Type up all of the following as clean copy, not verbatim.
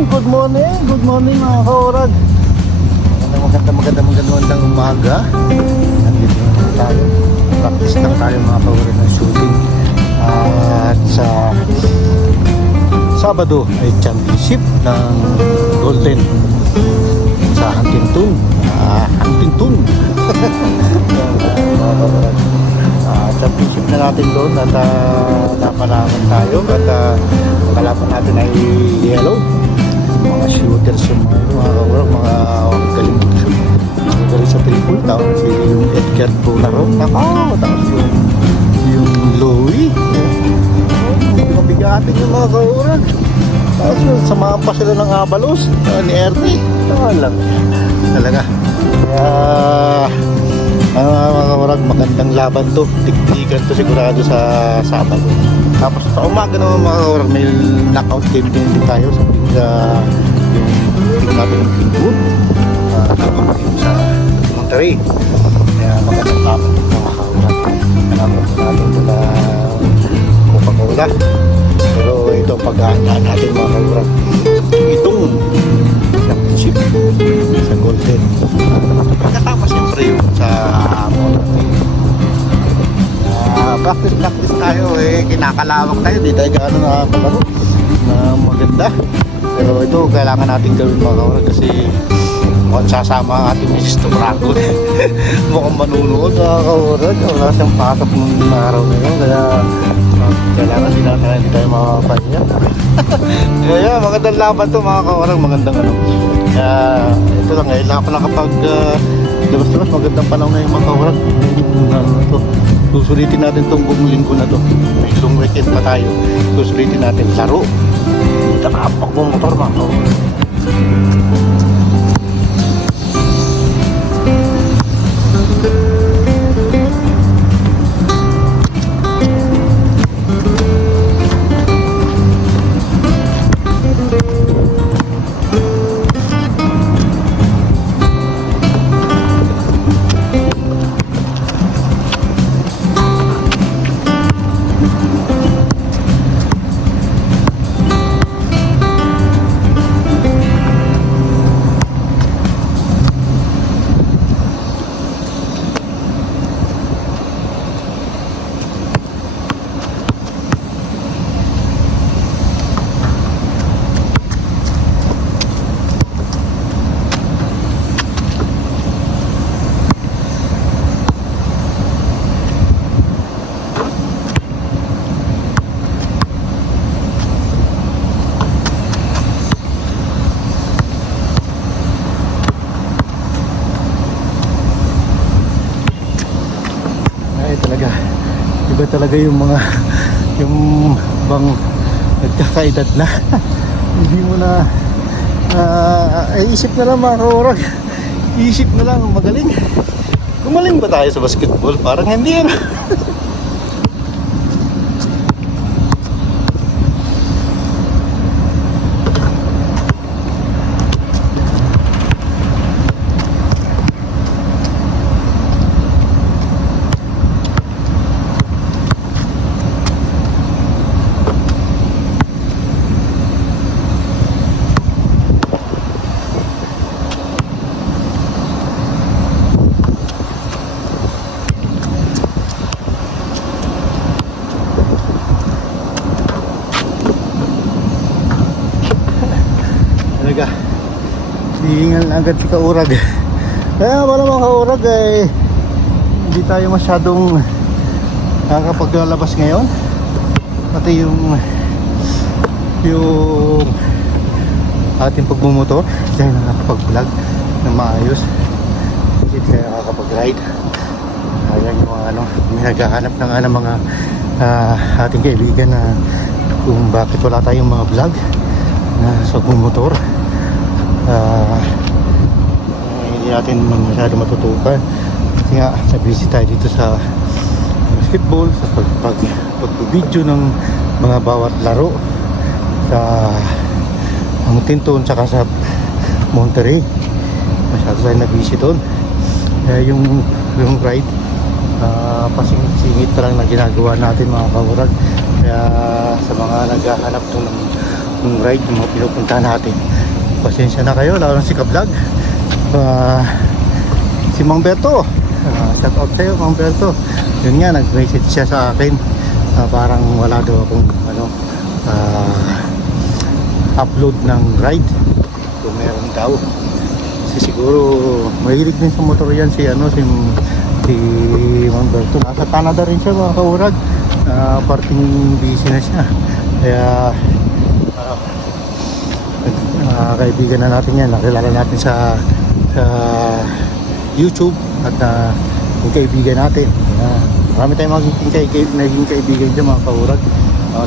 Good morning mga kaurag. Magandang umaga. Nandito naman tayo. Practice lang tayo mga kaurag ng shooting. At sa Sabado ay championship ng Golden sa Huntington. Huntington. Championship na natin doon at napalaman tayo at kalaban natin ay yellow. Mga shooters yung mga kaurag, mga galing mag-shoot. Mga galing sa triple town. Si Edgar Bolaro. Tapos yung Louie. Mabigatin yung mga kaurag. Tapos samahan pa sila ng Abalos ni Ernie. Lang talaga. Mga kaurag, magandang laban to. Tigtigan to sigurado sa Sabado. Tapos sa umaga naman mga kaurag, may knockout game din tayo sa yung team natin ng Pingwood. Knockout game sa Monterrey. Kaya magandang laban to mga kaurag. Hanapin natin mula Coca-Cola. Pero ito pag-aandaan natin mga kaurag. Itong championship sa Golden. Pagkatapos siyempre yung sa Monterrey. Practice tayo kinakalawak tayo. Di tayo gano'n nakakalaro na maganda. Pero ito kailangan natin gawin mga kaurag kasi mukhang sasama ang ating Mrs. Tubrago. Mukhang manunood mga kaurag. Wala siyang pasok ng araw na yun. Kaya kailangan din natin hindi tayo makapahinga. Kaya magandang laban to mga kaurag. Magandang ano. Kaya ito lang ngayon lang ako nakapag labas-labas. Magandang panahon na yung mga kaurag. Susulitin natin itong buong linggo na to. May long weekend pa tayo. Susulitin natin laro. Takapak mo motor mga kaurag. Iba talaga yung mga yung bang nagkakaedad na hindi mo na isip na lang mga kaurag, isip na lang magaling. Gumaling ba tayo sa basketball? Parang hindi ano. Hihingal na agad si kaurag. Kaya wala mga kaurag hindi tayo masyadong nakakapaglalabas ngayon. Pati yung ating pagmumotor hindi tayo nakakapag-vlog na maayos. Hindi tayo nakakapag-ride. Ayan yung mga may naghahanap na ng mga ating kaibigan na kung bakit wala tayong mga vlog na sa pagmumotor. Hindi natin masyado matutukan kasi nga busy tayo dito sa basketball, sa pag-video ng mga bawat laro sa Huntington tsaka sa Monterrey. Masyado tayo na busy doon. Yung ride pasingit-singit lang na ginagawa natin mga kaurag. Kaya sa mga naghahanap ng yung ride, yung mga pinupuntahan natin. Pasensya na kayo, lalo na si Ka-Vlog. Si Mang Berto, shout out sa'yo Mang Berto. Yun nga, nag-message siya sa akin, parang wala daw akong upload ng ride. So meron daw. Kasi siguro mahilig din sa motor yan si Mang Berto. Nasa Canada rin siya mga kaurag. Parting busy na siya. Kaya kaibigan na natin yan. Nakilala natin sa YouTube at yung kaibigan natin. Marami tayong naging kaibigan dyan mga kaurag.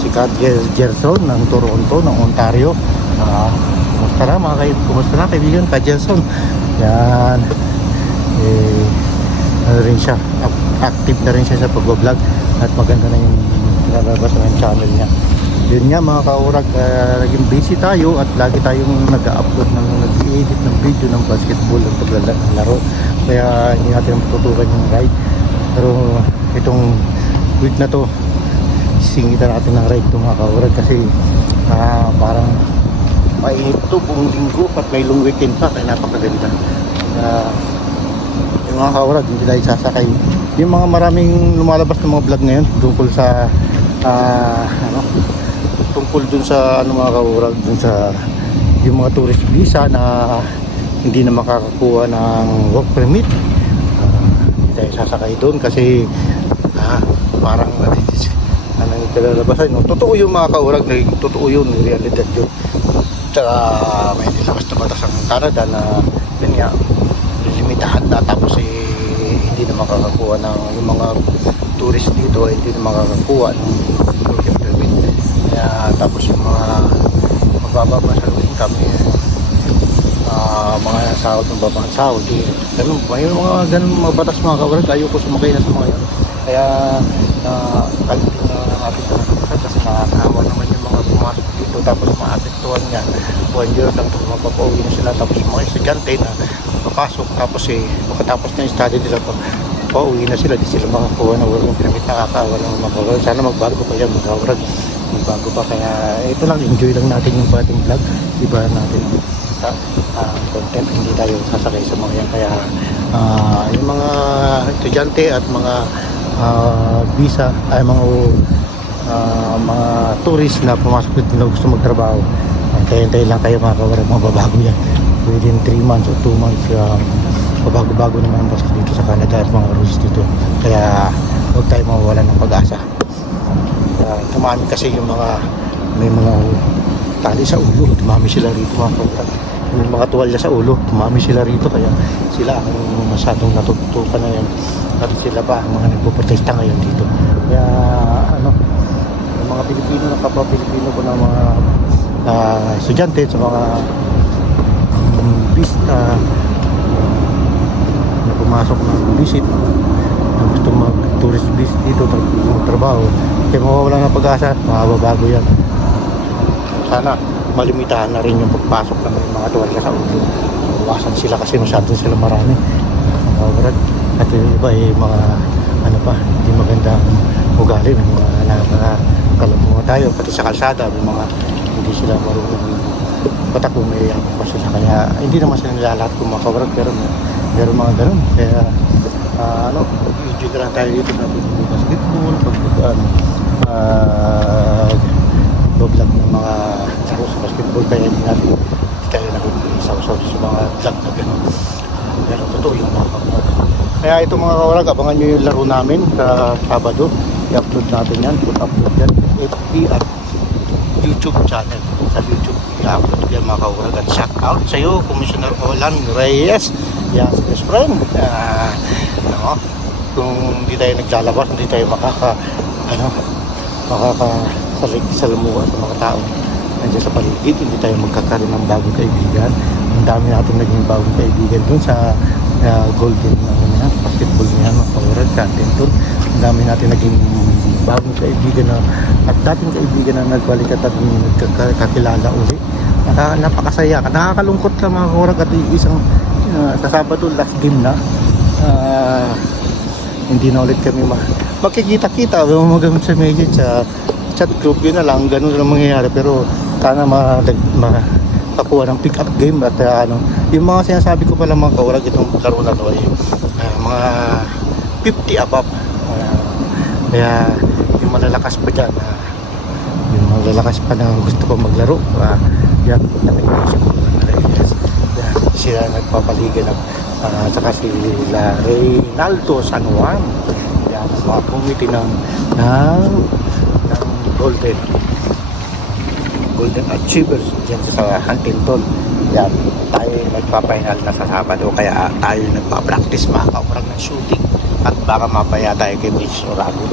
Si Kat Gerson ng Toronto, ng Ontario. Kumusta na kaibigan Kat Gerson? Yan. Ano rin siya, active na rin siya sa pag-vlog at maganda na yung pinalabas ng channel niya. Yun nga mga kaurag, naging busy tayo at lagi tayong nag-upload nag-edit ng video ng basketball at paglalaro, kaya hindi natin matutukan yung ride. Pero itong week na to, singitan natin ng ride itong mga kaurag kasi parang mainit to buong linggo at may long weekend pa, kaya napakaganda. Yung mga kaurag, hindi tayo sasakay. Yung mga maraming lumalabas ng mga vlog ngayon tungkol sa tungkol dun sa mga kaurag, dun sa yung mga tourist visa na hindi na makakakuha ng work permit. Hindi tayo sasakay dun kasi parang nagkalalabasan. Totoo yung mga kaurag, totoo yun, realidad yun. Tsaka may nilabas na batas ang Canada na yun nga, limitahan na, tapos hindi na makakakuha ng yung mga tourist dito, hindi na makakakuha ng work permit. Tapos yung mga mababa pa sa income, mga sahod ng babang sahod, may mga ganun mga batas mga kaurag. Ayoko sumakay na sa mga yun, kaya kalipin na natin ito kasi nakakahawa naman yung mga pumasok dito, tapos maapektuhan nga 1 year lang, tapos mapapauwi na sila. Tapos mga estudyante na papasok, tapos makatapos na yung study nila, pauwi na sila, di sila makakuha ng working permit. Nakakahawa ng mga kaurag. Sana magbago pa yan mga kaurag, magbago pa. Kaya ito lang, enjoy lang natin yung ating vlog, iba natin content, hindi tayo sasakay sa mga yan. Kaya yung mga estudyante at mga visa ay mga tourist na pumasok dito na gusto magtrabaho, hintay lang kayo mga kaurag, mababago yan within 3 months o 2 months. Babago-bago naman ang basket dito sa Canada at mga rules dito, kaya huwag tayo mawawala ng pag-asa. Tumami kasi yung may mga tali sa ulo, tumami sila rito mga kaurag. May mga tuwalya sa ulo, tumami sila rito, kaya sila ang masyadong natutukan na yan. At sila pa ang mga nagpo-protesta ngayon dito. Kaya yung mga Pilipino, ng kapwa Pilipino ko na mga estudyante sa mga na pumasok ng visit, na gusto mag-tourist visit dito, magtrabaho, kaya mawawala ng pag-asa, mababago yan. Sana malimitahan na rin yung pagpasok ng mga tuwalya sa ulo. Iwasan sila kasi masyadong sila marami. At yung iba mga hindi magandang ugali, may mga nakakalamungan tayo, pati sa kalsada, may mga hindi sila marunong patakbo, may yapang pa sila. Kaya hindi naman sila nilalat kung mga kaurag, pero meron mga ganun. Kaya enjoy lang tayo dito sa basketball, vlog ng mga laro sa basketball, kaya hindi tayo nag-isaw-saw sa mga vlog na gano'n. Pero totoo yung mga kaurag. Kaya ito mga kaurag, abangan nyo yung laro namin sa Sabado. I-upload natin yan, put-upload yan FB at YouTube channel. Sa YouTube i-upload yan mga kaurag. At shout out sa iyo Commissioner Olan Reyes, yan si best friend. Kung hindi tayo naglalabas, hindi tayo makakasalamuha sa mga tao nandiyan sa paligid, hindi tayo magkakaroon ng bagong kaibigan. Ang dami natin naging bagong kaibigan dun sa golden basketball niya mga kaurag, sa Denton. Ang dami natin naging bagong kaibigan at dating kaibigan na nagbalikat at nagkakilala uli. Napakasaya, nakakalungkot lang mga kaurag. At isang sa Sabado, last game na, hindi na ulit kami magkikita-kita, magamit sa message, sa chat group, yun na lang, ganun lang mangyayari. Pero sana makakuha ng pick up game at yung mga sinasabi ko pala mga kaurag, itong laro na to ay mga 50 above. Kaya yung malalakas pa dyan, yung malalakas pa na gusto ko maglaro, yan, sila nagpapaligan saka sila Reynaldo San Juan, yan, mga committee ng Golden Achievers dyan sa Huntington. Yan, tayo nagpapahinal na sa Sabado, kaya tayo nagpa-practice mga kaurag ng shooting at baka mapaya tayo kay Miss Orago.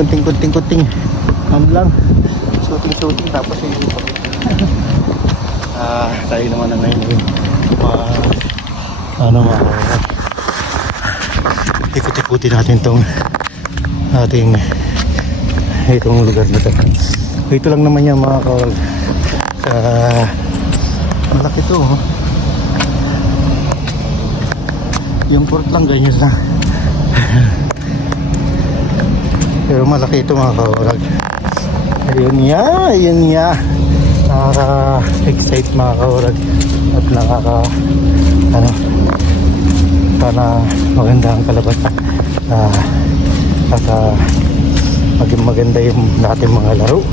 Kunting lang shooting tapos tayo naman na ngayon ikot-ikutin natin tong ating itong lugar na to. Ito lang naman yan mga kaurag, malaki to yung port lang ganyan na. Pero malaki ito mga kaurag. Ayun nga. Nakaka-excite mga kaurag. At sana maganda ang kalabatan. At maging maganda yung natin mga laro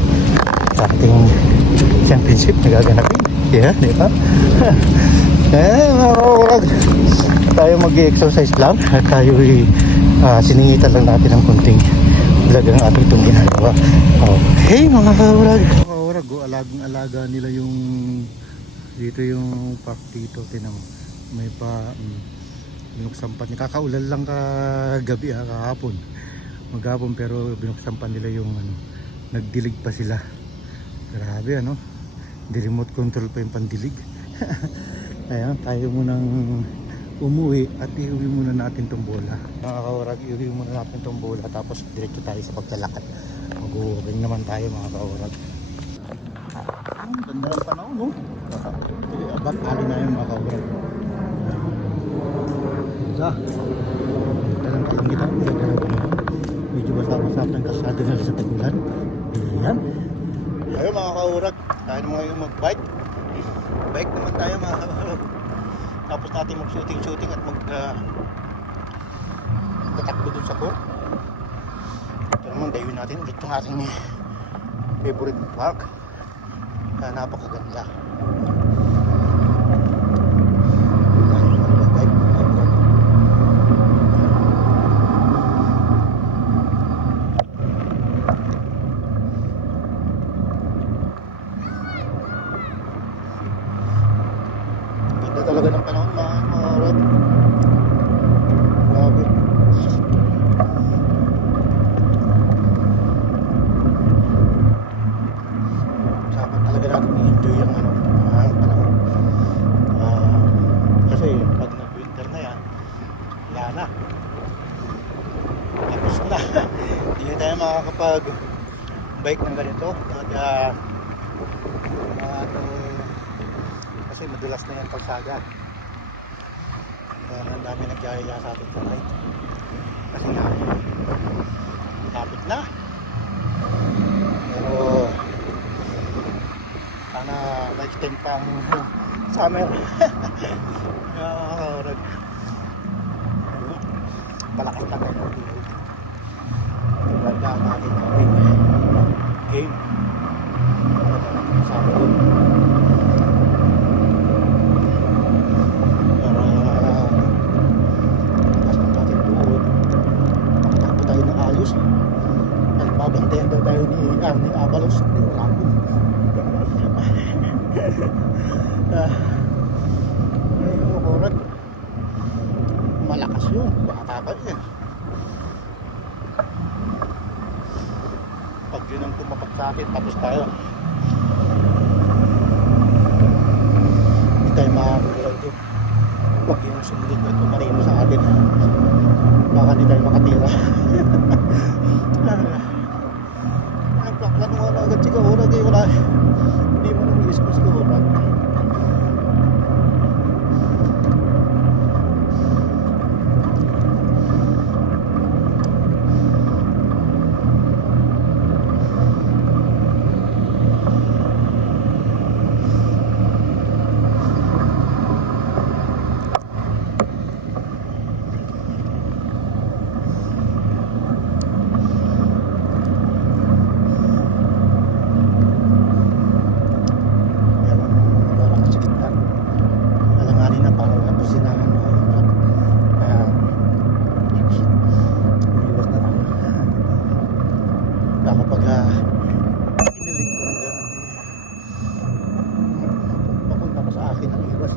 sa ating championship na gaganapin. Yeah, di ba? Mga kaurag, tayo mag-exercise lang at tayo siningitan lang natin ng kunting talagang ating itong ginagawa. Okay mga kaurag, alagang-alaga nila yung dito yung park dito. Tinan mo, may pa binuksampan niya, kakaulan lang kagabi kahapon maghapon, pero binuksampan nila yung nagdilig pa sila. Grabe di remote control pa yung pandilig. Ayan, tayo munang umuwi at iuwi muna natin tong bola mga kaurag. Iuwi muna natin tong bola tapos diretso tayo sa paglalakad. Mag-uwing naman tayo mga kaurag. Ganda ng panahon abang ali na yun mga kaurag. Ganda ng kalangitan, ganda ng panahon, medyo basa-basa ng kasada na sa tagulan. Ayan, ayun mga kaurag, tayo naman yung mag-bike naman tayo mga kaurag. Tapos natin mag-shooting at tatakbo dun sa court. Ito naman, dayuin natin ulit yung ating favorite park. Napakaganda. Ganda talaga ng panahon mga rod. Grabe. Dapat talaga natin i-enjoy yung panahon. Kasi pag nag-winter na yan, wala na. Tapos na. Hindi na tayo makakapag bike ng ganito. Kasi madulas na yung kalsada. Ang dami nagyayaya sa atin sa ride. Kasi nga lapit na. Pero sana ma-extend pa ang summer. Magpalakas lang tayo ng tubig. Gagawin natin namin game. Sabi ko. Para lakas natin doon. Makatakbo tayo ng ayos. Nagbabantayan daw tayo ni Abalos. Ayun, kurat. Malakas yun. Bata pa yun. Pag yun ang tumapak sa akin, tapos tayo. Hindi tayo makakagalaw doon. Pag yun ang sumunod na tumarino sa atin, baka hindi tayo makatira. Nagpaklano nga na agad si Kaurag eh. Wala. Hindi mo nang iis ko si Kaurag. Iniling ko ng gano'n papunta pa sa akin ang iwas.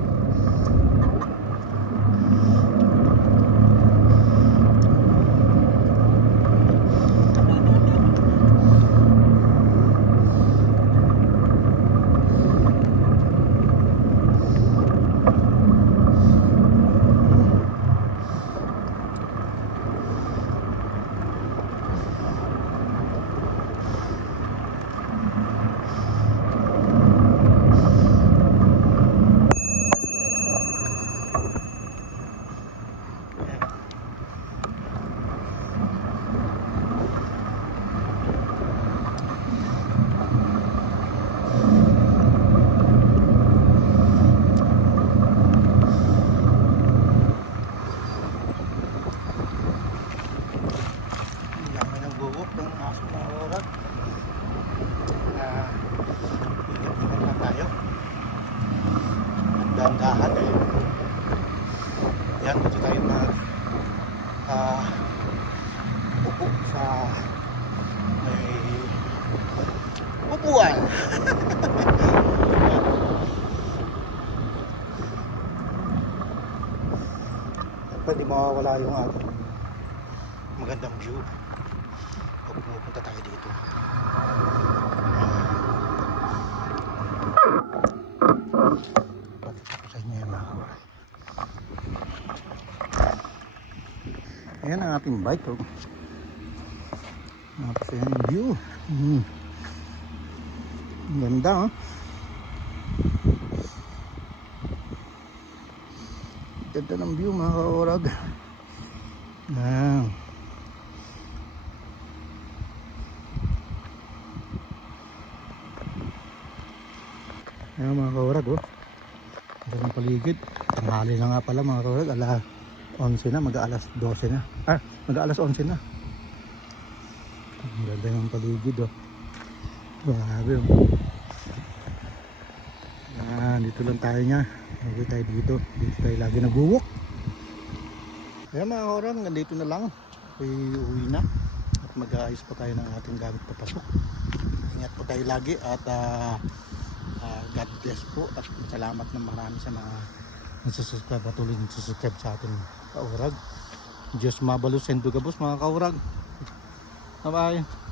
Dahan-dahan eh. Yan, dito tayo upo sa may upuan. Pwede mawawala yung ating magandang view pag pumupunta tayo dito. Ayan ang ating bike. Oh. Tapos ayan yung view. Ganda oh. Ganda ng view mga kaurag. Ayan. Ayan mga kaurag oh. Ganda ng paligid. Tanghali na nga pala mga kaurag. 11 na, mag-aalas 12 na. Mag-aalas 11 na. Ang ganda ng paligid oh. Grabe oh. Dito lang tayo niya. Lagi tayo dito. Dito tayo lagi nag-walk. Kaya mga kaurag, nandito na lang. Uwi na. At mag-aayos pa tayo ng ating gamit papasok. Ingat po tayo lagi at God bless po. At salamat na marami sa mga nagsusubscribe, patuloy nagsusubscribe sa ating kaurag. Diyos mabalos and dugabos mga kaurag. Bye bye.